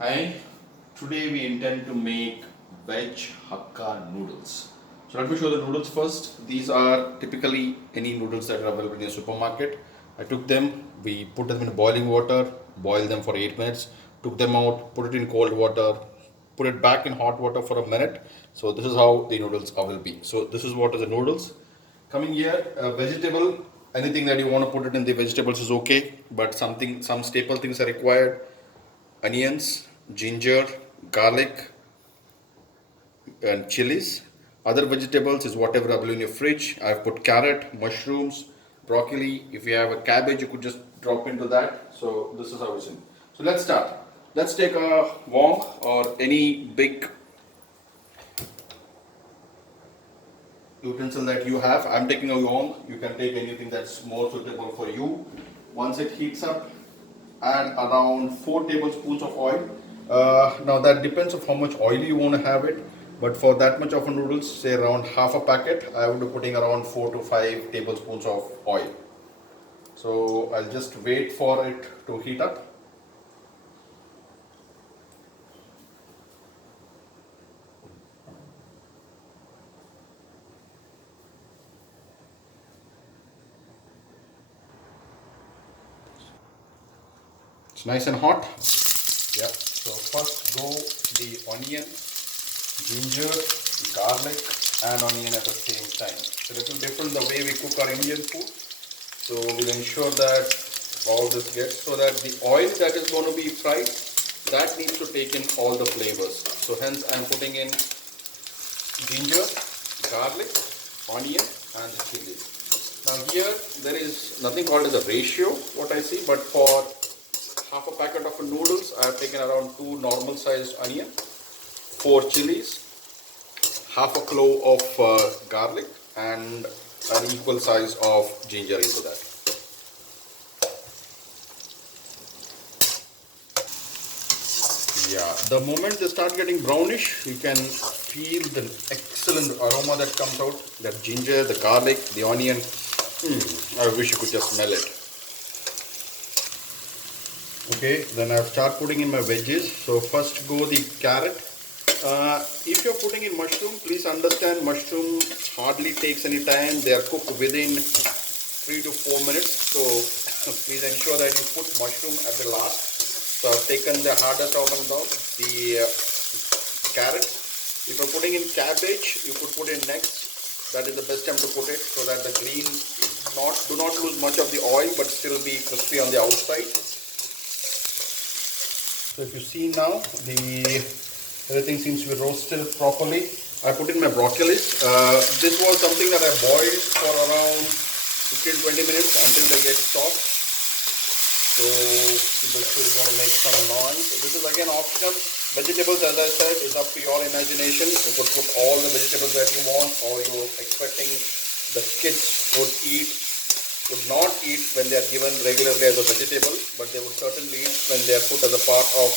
And today we intend to make veg hakka noodles. So let me show the noodles first. These are typically any noodles that are available in a supermarket. I took them, we put them in boiling water, boiled them for 8 minutes, took them out, put it in cold water, put it back in hot water for a minute. So this is how the noodles will be. So this is what is the noodles. Coming here, vegetable, anything that you want to put it in the vegetables is okay, but some staple things are required: onions, ginger, garlic, and chilies. Other vegetables is whatever available in your fridge. I've put carrot, mushrooms, broccoli. If you have a cabbage, you could just drop into that. So this is how it's in. So let's start. Let's take a wok or any big utensil that you have. I'm taking a wok. You can take anything that's more suitable for you. Once it heats up, add around 4 tablespoons of oil. Now that depends of how much oil you want to have it, but for that much of a noodles, say around half a packet, I would be putting around 4 to 5 tablespoons of oil. So I'll just wait for it to heat up. It's nice and hot. Yep. So first go the onion, ginger, garlic, and onion at the same time. It's a little different the way we cook our Indian food. So we'll ensure that all this gets, so that the oil that is going to be fried, that needs to take in all the flavors. So hence I'm putting in ginger, garlic, onion, and the chili. Now here there is nothing called as a ratio, what I see, but for half a packet of noodles I have taken around 2 normal sized onion, 4 chilies, half a clove of garlic, and an equal size of ginger into that. Yeah, the moment they start getting brownish, you can feel the excellent aroma that comes out. That ginger, the garlic, the onion. I wish you could just smell it. Okay, then I've started putting in my veggies. So first go the carrot. If you're putting in mushroom, please understand mushroom hardly takes any time. They are cooked within 3 to 4 minutes. So please ensure that you put mushroom at the last. So I've taken the hardest out and down, the carrot. If you're putting in cabbage, you could put in next. That is the best time to put it, so that the green do not lose much of the oil but still be crispy on the outside. So if you see now, everything seems to be roasted properly. I put in my broccoli. This was something that I boiled for around 15-20 minutes until they get soft. So this is going to make some noise. This is again optional. Vegetables, as I said, is up to your imagination. You could put all the vegetables that you want, or you're expecting the kids would not eat when they are given regularly as a vegetable, but they would certainly eat when they are put as a part of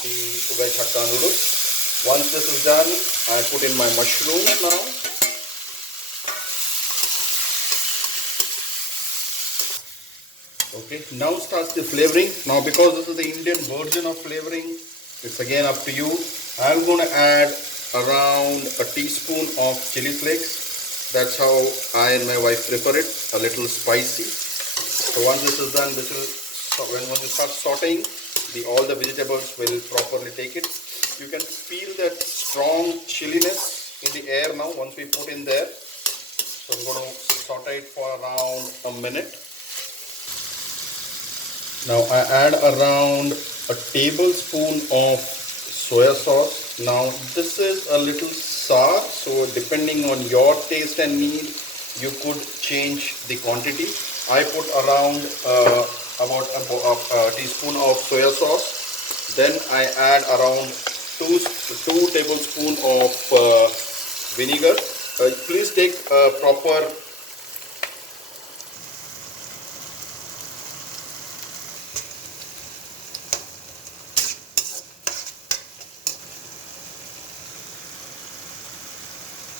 the veg hakka noodles. Once this is done, I put in my mushrooms now. Okay, now starts the flavoring. Now because this is the Indian version of flavoring, it's again up to you. I'm going to add around a teaspoon of chili flakes. That's how I and my wife prefer it, a little spicy. So once this is done, when you start sauteing, all the vegetables will properly take it. You can feel that strong chilliness in the air now once we put in there. So I'm going to saute it for around a minute. Now I add around a tablespoon of soya sauce. Now this is a little sour, so depending on your taste and need, you could change the quantity. I put around about a teaspoon of soya sauce. Then I add around 2 tablespoons of vinegar. Please take a proper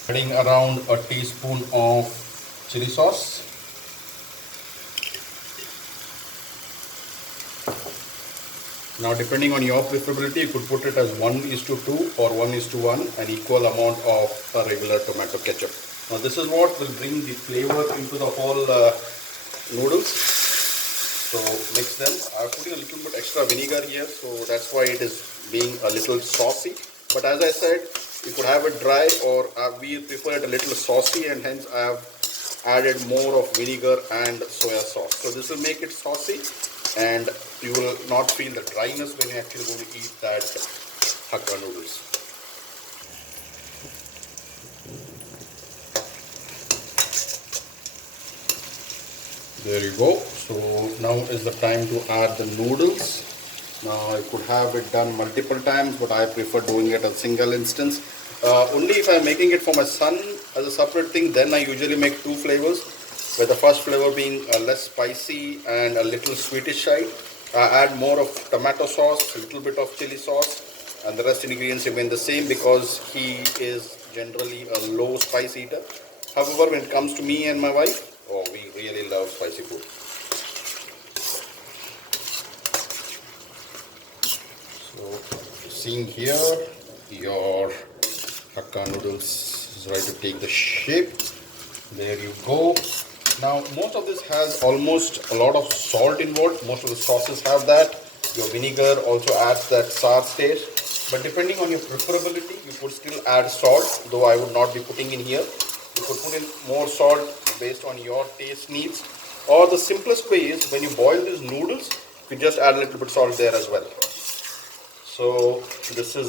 adding around a teaspoon of chili sauce. Now, depending on your preferability, you could put it as 1:2 or 1:1, an equal amount of a regular tomato ketchup. Now, this is what will bring the flavor into the whole noodles. So mix them. I'm putting a little bit extra vinegar here, so that's why it is being a little saucy. But as I said, you could have it dry, or we prefer it a little saucy, and hence I have added more of vinegar and soya sauce. So this will make it saucy, and you will not feel the dryness when you actually go to eat that Hakka noodles. There you go. So now is the time to add the noodles. Now I could have it done multiple times, but I prefer doing it a single instance. Only if I'm making it for my son as a separate thing, then I usually make two flavors, with the first flavor being less spicy and a little sweetish side. I add more of tomato sauce, a little bit of chili sauce, and the rest ingredients remain the same because he is generally a low spice eater. However, when it comes to me and my wife, oh, we really love spicy food. So, seeing here, your Hakka noodles is ready to take the shape. There you go. Now, most of this has almost a lot of salt involved. Most of the sauces have that. Your vinegar also adds that sour taste. But depending on your preferability, you could still add salt, though I would not be putting in here. You could put in more salt based on your taste needs. Or the simplest way is when you boil these noodles, you just add a little bit salt there as well. So this is